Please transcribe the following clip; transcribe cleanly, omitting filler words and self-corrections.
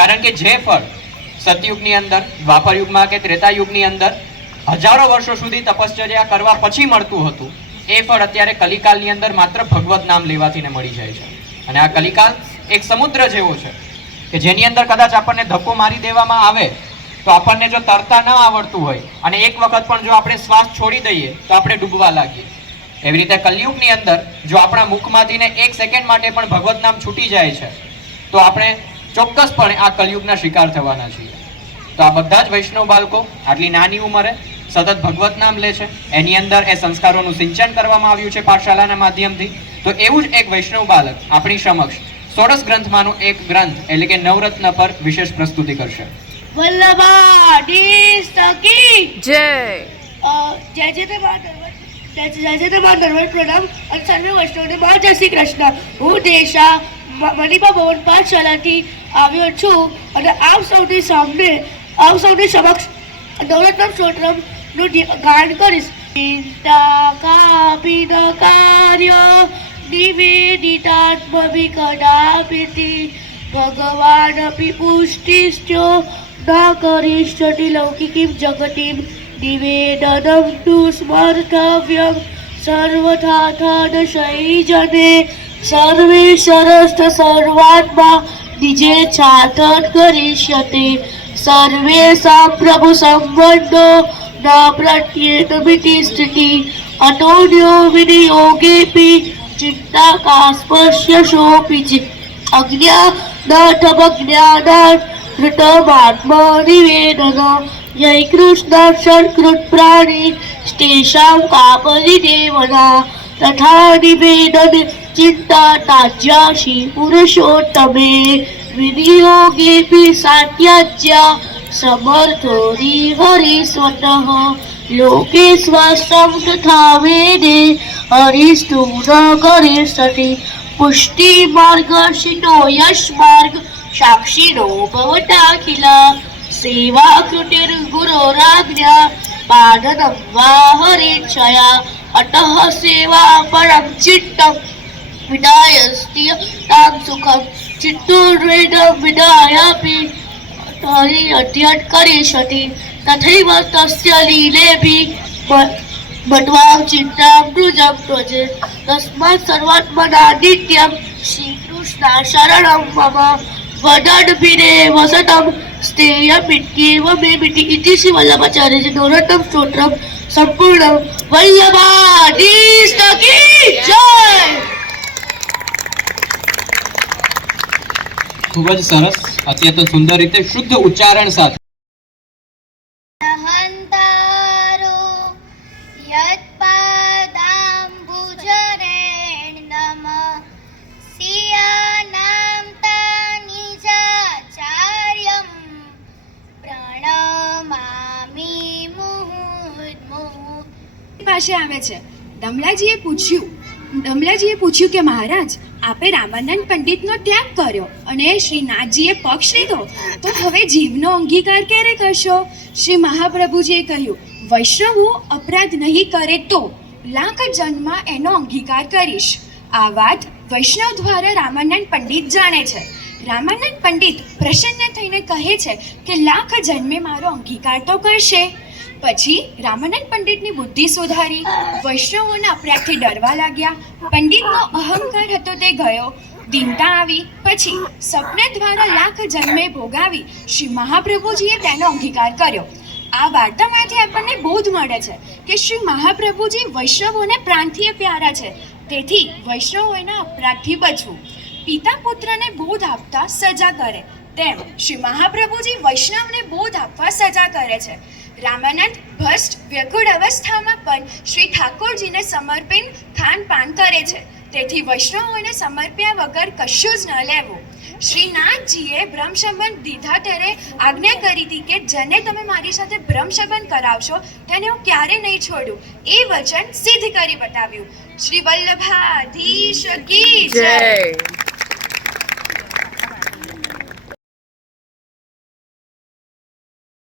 કારણ કે જે ફળ સતયુગની અંદર, દ્વાપર યુગમાં કે ત્રેતા યુગની અંદર હજારો વર્ષો સુધી તપશ્ચર્યા કરવા પછી મળતું હતું, એ ફળ અત્યારે કલિકાલની અંદર માત્ર ભગવત નામ લેવાથી ને મળી જાય છે. અને આ કલિકાલ એક સમુદ્ર જેવો છે કે જેની અંદર કદાચ આપણને ધક્કો મારી દેવામાં આવે તો આપણને જો તરતા ન આવડતું હોય અને એક વખત પણ જો આપણે શ્વાસ છોડી દઈએ તો આપણે ડૂબવા લાગીએ. એવી રીતે કલિયુગની અંદર જો આપણા મુખમાંથી ને એક સેકન્ડ માટે પણ ભગવત નામ છૂટી જાય છે તો આપણે ચોક્કસપણે આ કલિયુગના શિકાર થવાના છીએ. તો આ બધા જ વૈષ્ણવ બાળકો આટલી નાની ઉંમરે સતત ભગવત નામ લે છે, એની અંદર એ સંસ્કારોનું સિંચન કરવામાં આવ્યું છે પાઠશાલાના માધ્યમથી. તો એવું જ એક વૈષ્ણવ બાળક આપણી સમક્ષ 16 ગ્રંથમાંનો એક ગ્રંથ એટલે કે નવરત્ન પર વિશેષ પ્રસ્તુતિ કરશે. વલ્લભાધીશ કી જય. જય જય નર્મદ પ્રણામ અને સર્વે વૈષ્ણવને મા જય શ્રી કૃષ્ણ. હું દેશા મણિપા ભવન પાઠશાલાથી આવ્યો છું અને આપ સૌની સમક્ષ નવરત્ન સ્તોત્રનું ગાન કરીશ. ચિંતા કાપિન કાર્ય નિવેદિતાત્મવિકદાપિતિ ભગવાનપી પુષ્ટિશ્ચો ન કરિષ્યતિ લૌકિકીમ જગતિમ નિવેદનમ તુ સ્મર્તવ્યમ સર્વથાથાદશૈજને સર્વે સરસ્ત સર્વાત્મા નિજે છાતન કરિષ્યતે સર્વેષાં પ્રભુ સંબંધો ન પ્રત્યેતમિતિ સ્થિતિ અતોન્યો વિનિયોગેપી ચિંતા કાસ્પર્શ્ય શોપી ચિત અજ્ઞાનાથમજ્ઞાનાથ ધૃતમાત્મનિવેદન જય કૃષ્ણ સત્કૃત પ્રાણી સ્ટેષાં કાપરિદેવના તથા નિવેદન ચિંતા તાજ્યાસી પુરુષોત્તમે વિનિયોગેપી સાત્યાજ્યા સમર્થો હરિસ્વતઃ લોકે સ્વાસ્તમ તથા વેદે હરિસ્તુ ન કરિષ્યતિ પુષ્ટિ માર્ગર્ષિતો યશ માર્ગ સાક્ષીનો ભવતાખિલા સેવા કૃતિર ગુરોરાજ્ઞા પાદનમ વા હરિચ્છયા અતઃ સેવા પરમ ચિત્તમ વિદાયસ્તિ તામ સુખમ ચિત્તોર્વેદમ વિદાયાપી હરિ અધ્યત કરિષ્યતિ તથૈવ તસ્ય લીલેભી બટવાં ચિંતાં મૃજં ત્વજે તસ્માत् સર્વાત્મના નિત્યં શ્રીકૃષ્ણ શરણં મમ વદનભિરેવ સતં સ્થેયમિત્યેવ મે મિતિ ઇતિ શ્રી વલ્લભાચાર્યજી નવરત્ન સ્તોત્રમ સંપૂર્ણ. વલ્લભાધીશ કી જય. ખૂબ જ સરસ, અત્યંત સુંદર રીતે શુદ્ધ ઉચ્ચારણ સાથે પાસે આવે છે. દમલાજીએ પૂછ્યું કે મહારાજ, આપે રામાનંદ પંડિતનો ત્યાગ કર્યો અને શ્રીનાથજીએ પક્ષ લીધો, તો હવે જીવનો અંગીકાર ક્યારે કરશો? શ્રી મહાપ્રભુજીએ કહ્યું, વૈષ્ણવો અપરાધ નહીં કરે તો લાખ જન્મમાં એનો અંગીકાર કરીશ. આ વાત વૈષ્ણવ દ્વારા રામાનંદ પંડિત જાણે છે. રામાનંદ પંડિત પ્રસન્ન થઈને કહે છે કે લાખ જન્મે મારો અંગીકાર તો કરશે. પછી રામાનંદ પંડિતની બુદ્ધિ સુધારી, વૈષ્ણવોના અપરાધથી ડરવા લાગ્યા. પંડિતનો અહંકાર હતો તે ગયો, દીનતા આવી. પછી સપને દ્વારા લાખ જન્મે ભોગાવી શ્રી મહાપ્રભુજીએ તેનો અંગીકાર કર્યો. આ વાર્તામાંથી આપણને બોધ મળે છે કે શ્રી મહાપ્રભુજી વૈષ્ણવોને પ્રાણથી પ્યારા છે, તેથી વૈષ્ણવોના અપરાધથી બચવું. પિતા પુત્રને બોધ આપતા સજા કરે તેમ શ્રી મહાપ્રભુજી વૈષ્ણવને બોધ આપવા સજા કરે છે. રામાનંદ ભ્રષ્ટ વ્યકુળ અવસ્થામાં પણ શ્રી ઠાકોરજીને સમર્પિત ખાનપાન કરે છે, તેથી વૈષ્ણવોને સમર્પ્યા વગર કશું જ ન લેવું. શ્રીનાથજીએ બ્રહ્મ સંબંધ દીધા ત્યારે આજ્ઞા કરી હતી કે જેને તમે મારી સાથે બ્રહ્મ સંબંધ કરાવશો તેને હું ક્યારે નહીં છોડું. એ વચન સિદ્ધ કરી બતાવ્યું. શ્રી વલ્લભાધીશ કી જય.